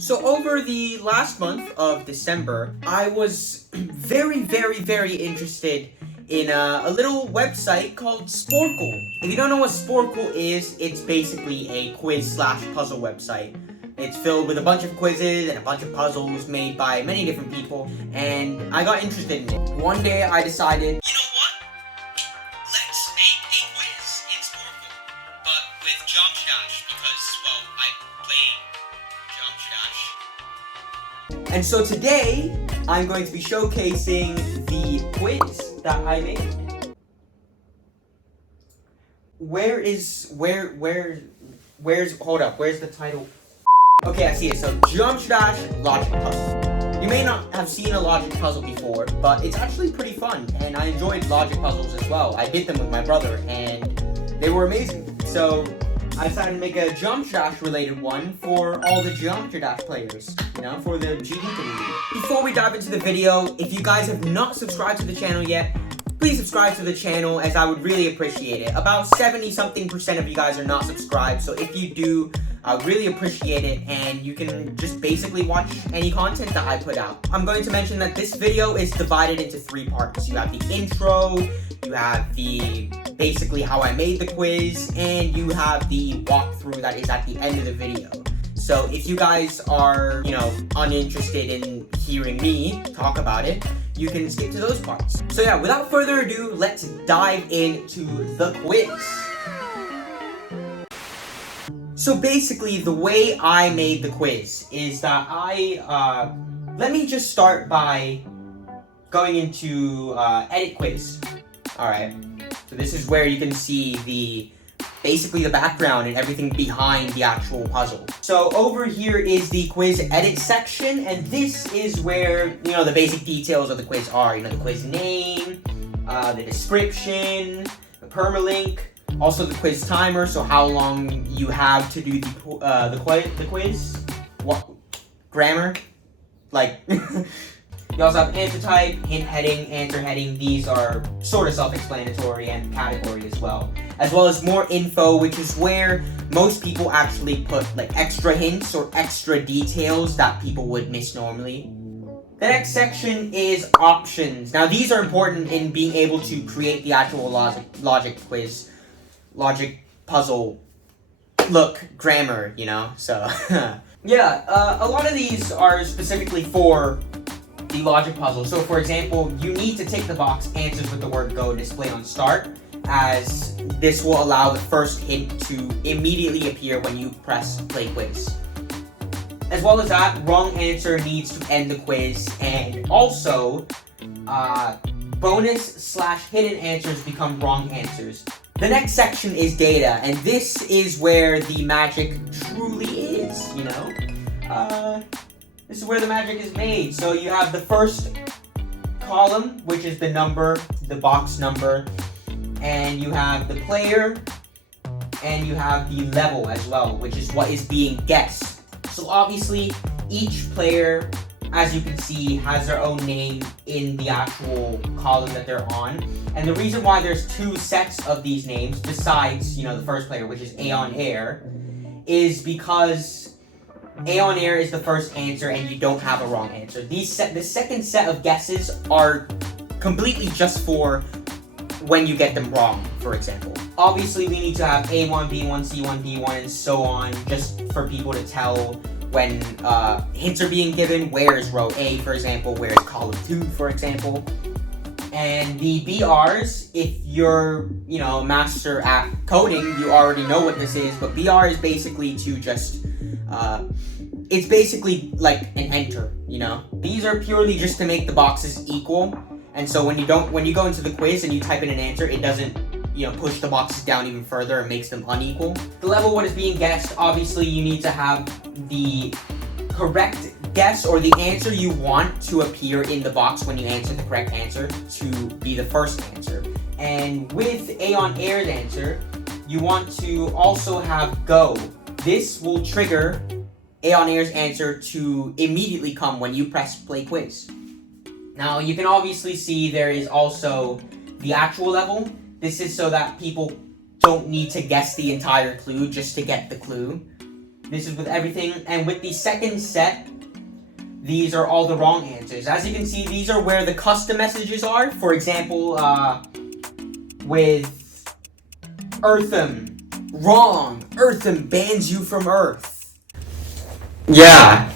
So over the last month of December, I was very interested in a little website called Sporcle. If you don't know what Sporcle is, it's basically a quiz/puzzle website. It's filled with a bunch of quizzes and a bunch of puzzles made by many different people, and I got interested in it. One day I decided, you know what? Let's make a quiz in Sporcle, but with Jump Dash, because, well, I play Jump Dash. And so today, I'm going to be showcasing the quiz that I made. Where's the title? Okay, I see it. So, Jump Dash Logic Puzzle. You may not have seen a logic puzzle before, but it's actually pretty fun, and I enjoyed logic puzzles as well. I did them with my brother, and they were amazing. So, I decided to make a Jump Dash related one for all the Jump Dash players, for the GD community. Before we dive into the video, if you guys have not subscribed to the channel yet, please subscribe to the channel, as I would really appreciate it. About 70-something% of you guys are not subscribed, so if you do, I would really appreciate it, and you can just basically watch any content that I put out. I'm going to mention that this video is divided into 3 parts. You have the intro, you have the basically how I made the quiz, and you have the walkthrough that is at the end of the video. So if you guys are, uninterested in hearing me talk about it, you can skip to those parts. So yeah, without further ado, let's dive into the quiz. So basically, the way I made the quiz is that let me just start by going into edit quiz. Alright, so this is where you can see basically the background and everything behind the actual puzzle. So over here is the quiz edit section, and this is where, the basic details of the quiz are. The quiz name, the description, the permalink, also the quiz timer, so how long you have to do the quiz. What grammar? You also have answer type, hint heading, answer heading. These are sort of self-explanatory, and category as well as more info, which is where most people actually put extra hints or extra details that people would miss normally. The next section is options. Now these are important in being able to create the actual logic quiz, logic puzzle. Look, grammar, so yeah, a lot of these are specifically for the logic puzzle. So for example, you need to tick the box answers with the word go displayed on start, as this will allow the first hint to immediately appear when you press play quiz. As well as that, wrong answer needs to end the quiz, and also bonus/hidden answers become wrong answers. The next section is data, and this is where the magic truly is, This is where the magic is made. So you have the first column, which is the number, the box number, and you have the player, and you have the level as well, which is what is being guessed. So obviously, each player, as you can see, has their own name in the actual column that they're on. And the reason why there's 2 sets of these names, besides, the first player, which is A on Air, is because A on Air is the first answer and you don't have a wrong answer. The second set of guesses are completely just for when you get them wrong, for example. Obviously, we need to have A1, B1, C1, D1, and so on, just for people to tell when hints are being given. Where is row A, for example? Where is column 2, for example? And the BRs, if you're, a master at coding, you already know what this is, but BR is basically to just, it's basically like an enter, These are purely just to make the boxes equal, and so when you go into the quiz and you type in an answer, it doesn't, push the boxes down even further and makes them unequal. The level, what is being guessed, obviously you need to have the correct guess or the answer you want to appear in the box when you answer the correct answer to be the first answer. And with A on Air's answer, you want to also have go. This will trigger A on Air's answer to immediately come when you press play quiz. Now you can obviously see there is also the actual level. This is so that people don't need to guess the entire clue just to get the clue. This is with everything. And with the second set, these are all the wrong answers. As you can see, these are where the custom messages are. For example, with Eartham, wrong. Eartham bans you from Earth. Yeah.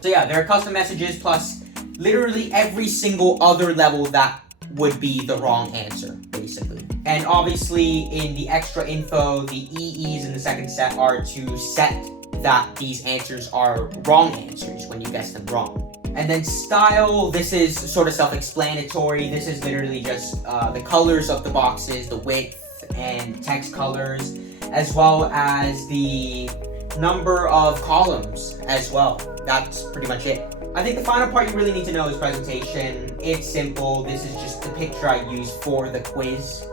So yeah, there are custom messages plus literally every single other level that would be the wrong answer, basically. And obviously, in the extra info, the EEs in the second set are to set that these answers are wrong answers when you guess them wrong. And then style, this is sort of self-explanatory. This is literally just the colors of the boxes, the width and text colors, as well as the number of columns as well. That's pretty much it. I think the final part you really need to know is presentation. It's simple. This is just the picture I used for the quiz.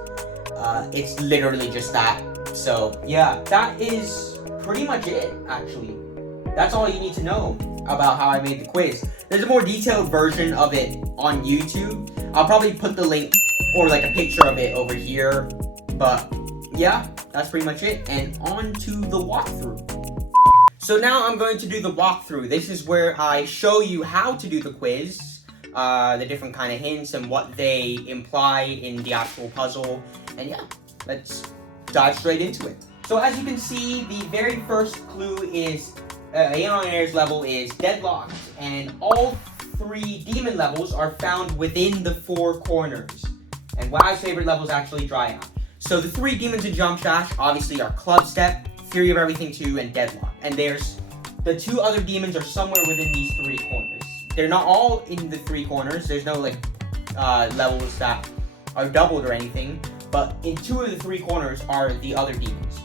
It's literally just that. So yeah, that is pretty much it, actually. That's all you need to know about how I made the quiz. There's a more detailed version of it on YouTube. I'll probably put the link or like a picture of it over here. But yeah, that's pretty much it. And on to the walkthrough. So now I'm going to do the walkthrough. This is where I show you how to do the quiz, the different kind of hints and what they imply in the actual puzzle. And yeah, let's dive straight into it. So as you can see, the very first clue is, Aeon Air's level is deadlocked, and all 3 demon levels are found within the 4 corners. And WoW's favorite level is actually Dry Out. So the 3 demons in Jump Dash obviously are Club Step, Theory of Everything 2, and Deadlock. And there's the 2 other demons are somewhere within these 3 corners. They're not all in the 3 corners. There's no like levels that are doubled or anything. But in 2 of the 3 corners are the other demons.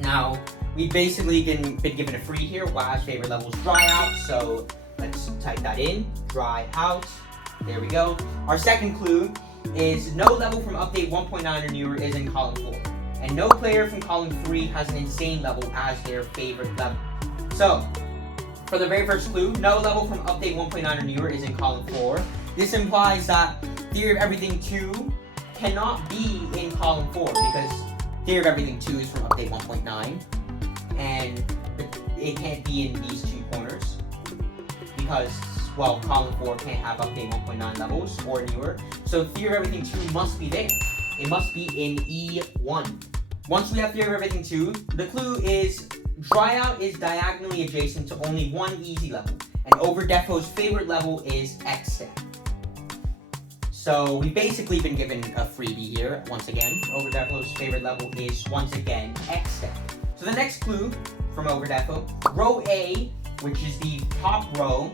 Now, we've basically been given a free here. WoW's favorite level is Dry Out. So let's type that in. Dry Out. There we go. Our second clue is no level from update 1.9 or newer is in column 4. And no player from column 3 has an insane level as their favorite level. So, for the very first clue, no level from update 1.9 or newer is in column 4. This implies that Theory of Everything 2 cannot be in column 4 because Theory of Everything 2 is from update 1.9 and it can't be in these 2 corners because, well, column 4 can't have update 1.9 levels or newer. So Theory of Everything 2 must be there. It must be in E1. Once we have Theory of Everything 2, the clue is Dry Out is diagonally adjacent to only 1 easy level, and Overdefo's favorite level is X Step. So we've basically been given a freebie here, once again. Overdefo's favorite level is, once again, X Step. So the next clue from Overdefo, row A, which is the top row,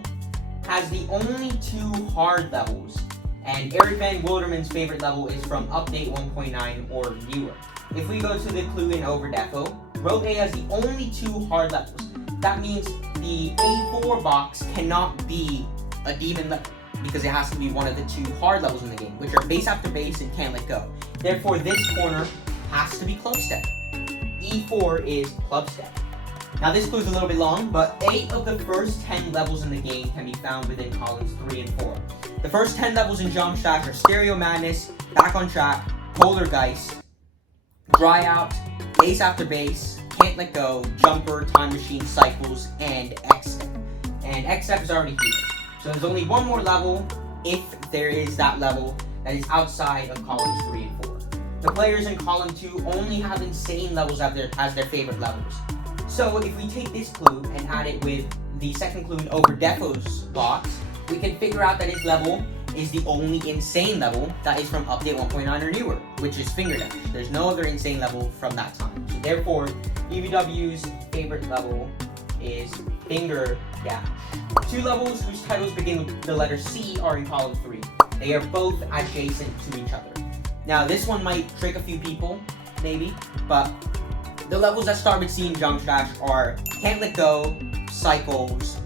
has the only 2 hard levels, and Eric Van Wilderman's favorite level is from update 1.9 or newer. If we go to the clue in Overdefo, row A has the only 2 hard levels. That means the A4 box cannot be a demon level because it has to be one of the 2 hard levels in the game, which are base after base and can't let go. Therefore, this corner has to be Club Step. E4 is Club Step. Now this clue is a little bit long, but 8 of the first 10 levels in the game can be found within columns 3 and 4. The first 10 levels in Jump Dash are Stereo Madness, Back on Track, Poltergeist, Dry Out, Base After Base, Can't Let Go, Jumper, Time Machine, Cycles, and X-Step. And X-Step is already here. So there's only one more level, if there is that level, that is outside of columns 3 and 4. The players in column 2 only have insane levels as their favorite levels. So if we take this clue and add it with the second clue in Overdefo's box, we can figure out that his level is the only insane level that is from update 1.9 or newer, which is Finger Dash. There's no other insane level from that time. So therefore, EVW's favorite level is Finger Dash. 2 levels whose titles begin with the letter C are in column 3. They are both adjacent to each other. Now this one might trick a few people, maybe, but the levels that start with C in Jump Dash are Can't Let Go, Cycles,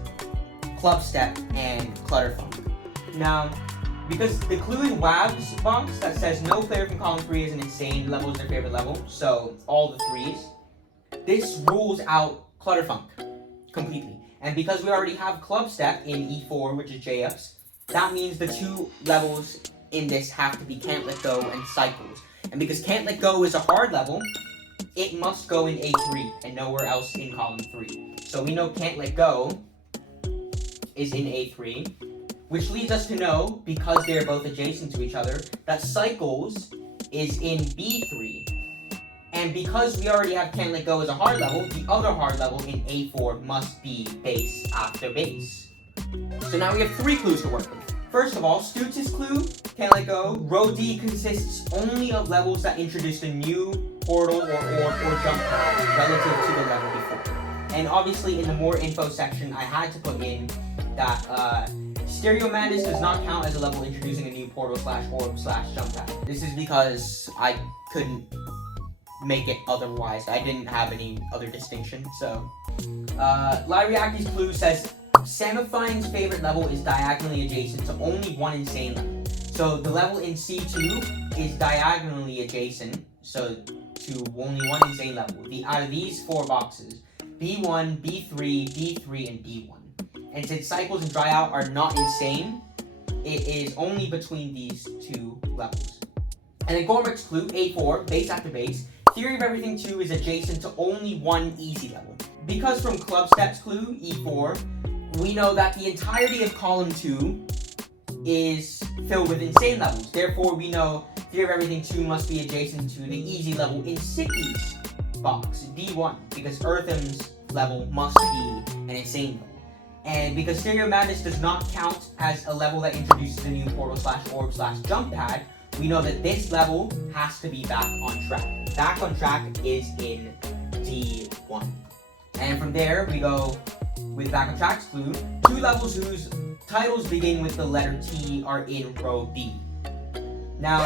Club Step, and Clutterfunk. Now, because the clue in WAV's box that says no player from column 3 is an insane level is their favorite level, so all the 3s, this rules out Clutterfunk completely. And because we already have Club Step in E4, which is JF's, that means the 2 levels in this have to be Can't Let Go and Cycles. And because Can't Let Go is a hard level, it must go in A3 and nowhere else in column 3. So we know Can't Let Go is in A3, which leads us to know, because they're both adjacent to each other, that Cycles is in B3. And because we already have Can't Let Go as a hard level, the other hard level in A4 must be Bass after Bass. So now we have 3 clues to work with. First of all, Stoots' clue, Can't Let Go. Row D consists only of levels that introduced a new portal or jump pad relative to the level before. And obviously in the more info section, I had to put in that Stereo Madness does not count as a level introducing a new portal / orb / jump pad. This is because I couldn't make it otherwise. I didn't have any other distinction, so. Lyriaki's clue says, Samifine's favorite level is diagonally adjacent to only one insane level. So the level in C2 is diagonally adjacent, so to only one insane level. Out of these 4 boxes, B1, B3, B3, and B1. And since Cycles and Dry Out are not insane, it is only between these 2 levels. And then Gormic's clue, A4, Bass after Bass. Theory of Everything 2 is adjacent to only one easy level. Because from Clubstep's clue, E4, we know that the entirety of column 2 is filled with insane levels. Therefore, we know Theory of Everything 2 must be adjacent to the easy level in Sicky's box, D1, because Eartham's level must be an insane level. And because Stereo Madness does not count as a level that introduces a new portal / orb / jump pad, we know that this level has to be Back on Track. Back on Track is in D1. And from there, we go with Back on Track's clue. 2 levels whose titles begin with the letter T are in row B. Now,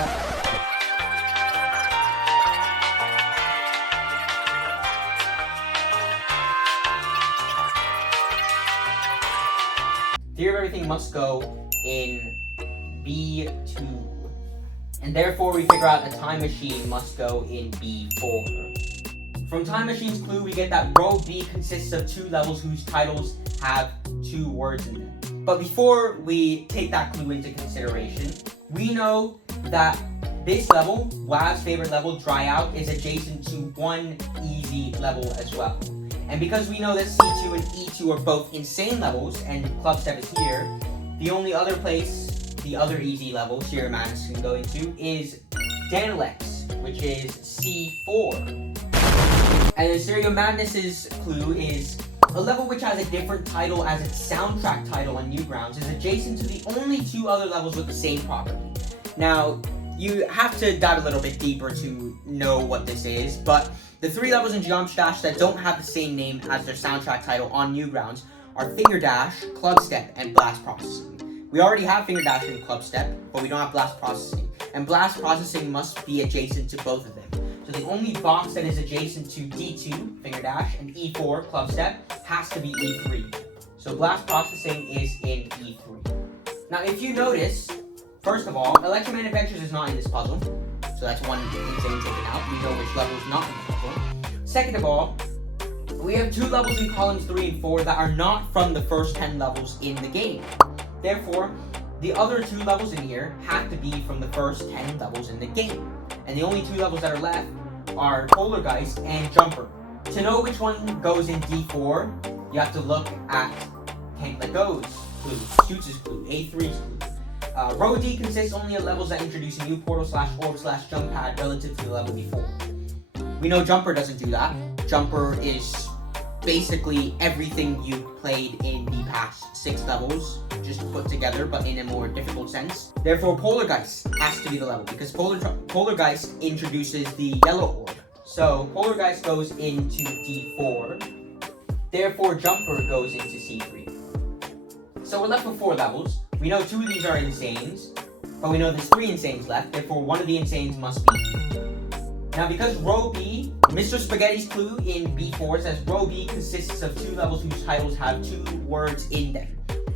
Theory of Everything must go in B2. And therefore, we figure out a Time Machine must go in B4. From Time Machine's clue, we get that row B consists of 2 levels whose titles have 2 words in them. But before we take that clue into consideration, we know that this level, Wav's favorite level, Dry Out, is adjacent to one easy level as well. And because we know that C2 and E2 are both insane levels, and Clubstep is here, the only other place the other easy level Stereo Madness can go into is Danilex, which is C4. And then Stereo Madness's clue is a level which has a different title as its soundtrack title on Newgrounds is adjacent to the only 2 other levels with the same property. Now, you have to dive a little bit deeper to know what this is, but the 3 levels in Geometry Dash that don't have the same name as their soundtrack title on Newgrounds are Finger Dash, Clubstep, and Blast Processing. We already have Finger Dash and Clubstep, but we don't have Blast Processing. And Blast Processing must be adjacent to both of them. So the only box that is adjacent to D2, Finger Dash, and E4, Clubstep, has to be E3. So Blast Processing is in E3. Now if you notice, first of all, Electroman Adventures is not in this puzzle. So that's one insane taken out. We know which level is not in the puzzle. Second of all, we have 2 levels in columns 3 and 4 that are not from the first 10 levels in the game. Therefore, the other 2 levels in here have to be from the first 10 levels in the game. And the only 2 levels that are left are Poltergeist and Jumper. To know which one goes in D4, you have to look at Can't Let Go's clue, Stoots' clue, A3's clue. Row D consists only of levels that introduce a new portal / orb / jump pad relative to the level before. We know Jumper doesn't do that. Jumper is basically everything you played in the past 6 levels, just put together, but in a more difficult sense. Therefore, Poltergeist has to be the level, because Poltergeist introduces the yellow orb. So, Poltergeist goes into D4. Therefore, Jumper goes into C3. So we're left with 4 levels. We know 2 of these are insanes, but we know there's 3 insanes left. Therefore, one of the insanes must be. Now, because row B, Mr. Spaghetti's clue in B4 says row B consists of 2 levels whose titles have 2 words in them.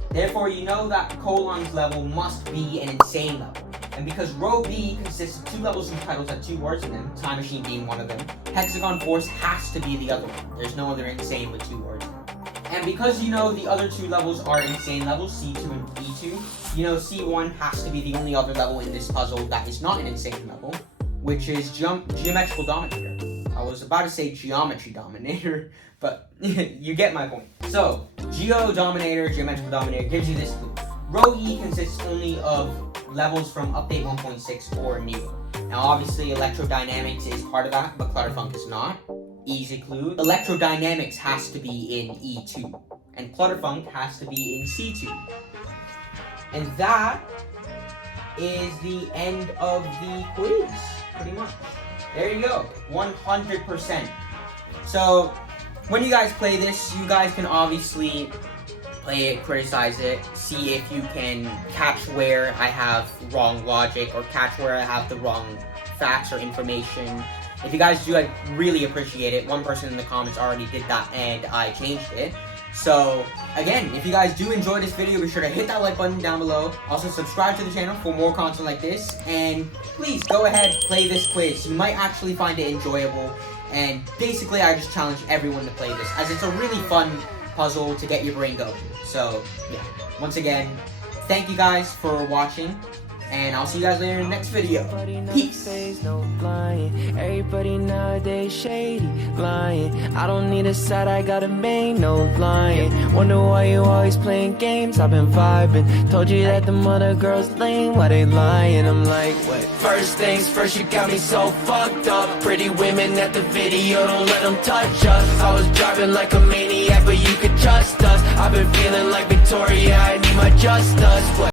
Therefore, you know that Colon's level must be an insane level. And because row B consists of 2 levels whose titles have 2 words in them, Time Machine being one of them, Hexagon Force has to be the other one. There's no other insane with 2 words in them. And because you know the other 2 levels are insane levels, C2 and E2, you know C1 has to be the only other level in this puzzle that is not an insane level, which is Geometrical Dominator. I was about to say Geometry Dominator, but you get my point. So, Geometrical Dominator, gives you this clue. Row E consists only of levels from Update 1.6 or new. Now, obviously, Electrodynamics is part of that, but Clutterfunk is not. Easy clue. Electrodynamics has to be in E2, and Clutterfunk has to be in C2. And that is the end of the quiz, pretty much. There you go, 100%. So, when you guys play this, you guys can obviously play it, criticize it, see if you can catch where I have wrong logic or catch where I have the wrong facts or information. If you guys do, I really appreciate it. One person in the comments already did that and I changed it. So, again, if you guys do enjoy this video, be sure to hit that like button down below. Also, subscribe to the channel for more content like this. And please, go ahead, play this quiz. You might actually find it enjoyable. And basically, I just challenge everyone to play this, as it's a really fun puzzle to get your brain going. So, yeah. Once again, thank you guys for watching. And I'll see you guys later in the next video. Peace. Everybody nowadays shady, lying. I don't need a side, I got a main, no lying. Wonder why you always playing games, I've been vibing. Told you that the mother girls lame, why they lying? I'm like, what? First things first, you got me so fucked up. Pretty women at the video, don't let them touch us. I was driving like a maniac, but you could trust us. I've been feeling like Victoria, I need my justice. What?